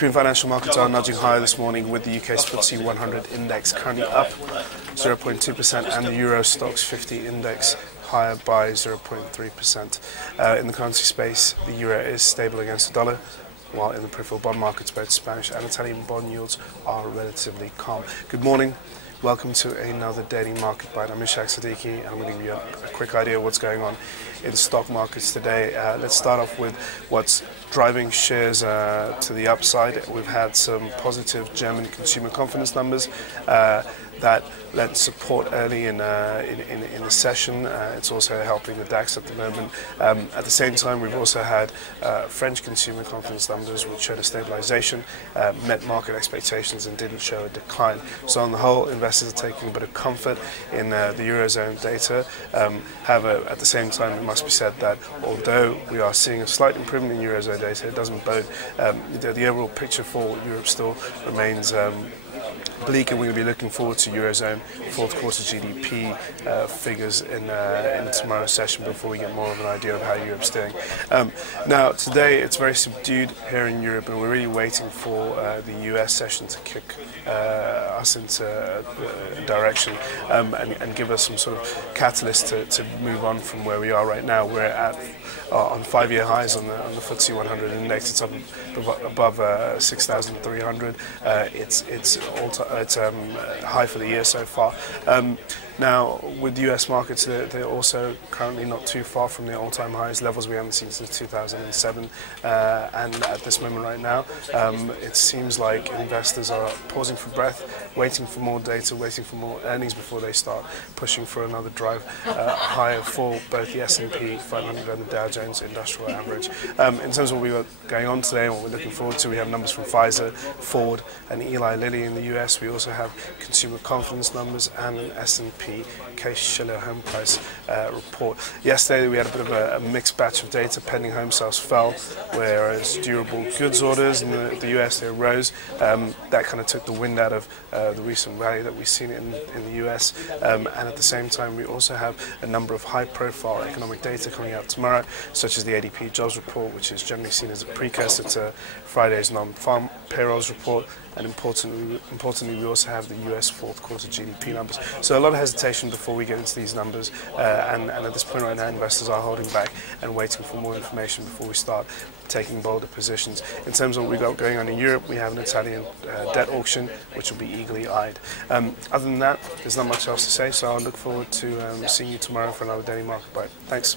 European financial markets are nudging higher this morning, with the UK's FTSE 100 index currently up 0.2% and the Euro Stoxx 50 index higher by 0.3%. In the currency space, the euro is stable against the dollar, while in the peripheral bond markets, both Spanish and Italian bond yields are relatively calm. Good morning. Welcome to another daily market bite. I'm Ishaq, Siddiqi, and I'm going to give you a quick idea of what's going on in stock markets today. Let's start off with what's driving shares to the upside. We've had some positive German consumer confidence numbers that lent support early in the session. It's also helping the DAX at the moment. At the same time, we've also had French consumer confidence numbers, which showed a stabilization, met market expectations and didn't show a decline. So on the whole, investors are taking a bit of comfort in the Eurozone data. However, at the same time, it must be said that although we are seeing a slight improvement in Eurozone data, it doesn't bode. The overall picture for Europe still remains bleak, and we're going to be looking forward to Eurozone fourth quarter GDP figures in tomorrow's session before we get more of an idea of how Europe's doing. Now, today it's very subdued here in Europe, and we're really waiting for the US session to kick us into a direction and give us some sort of catalyst to move on from where we are right now. We're at on 5-year highs on the FTSE 100 index. It's up above 6,300. It's high for the year so far. Now, with US markets, they're also currently not too far from their all-time highs, levels we haven't seen since 2007. And at this moment right now, it seems like investors are pausing for breath, waiting for more data, waiting for more earnings before they start pushing for another drive higher for both the S&P 500 and the Dow Jones Industrial Average. In terms of what we've got going on today and what we're looking forward to, we have numbers from Pfizer, Ford and Eli Lilly in the US. We also have consumer confidence numbers and an S&P Case-Shiller home price report. Yesterday we had a bit of a mixed batch of data. Pending home sales fell, whereas durable goods orders in the US, they rose. That kind of took the wind out of the recent rally that we've seen in the US. And at the same time, we also have a number of high-profile economic data coming out tomorrow, such as the ADP jobs report, which is generally seen as a precursor to Friday's non-farm payrolls report. And importantly, we also have the US fourth quarter GDP numbers. So a lot of hesitation before we get into these numbers, and at this point right now, investors are holding back and waiting for more information before we start taking bolder positions. In terms of what we've got going on in Europe, we have an Italian debt auction, which will be eagerly eyed. Other than that, there's not much else to say, so I'll look forward to seeing you tomorrow for another daily market bite. Thanks.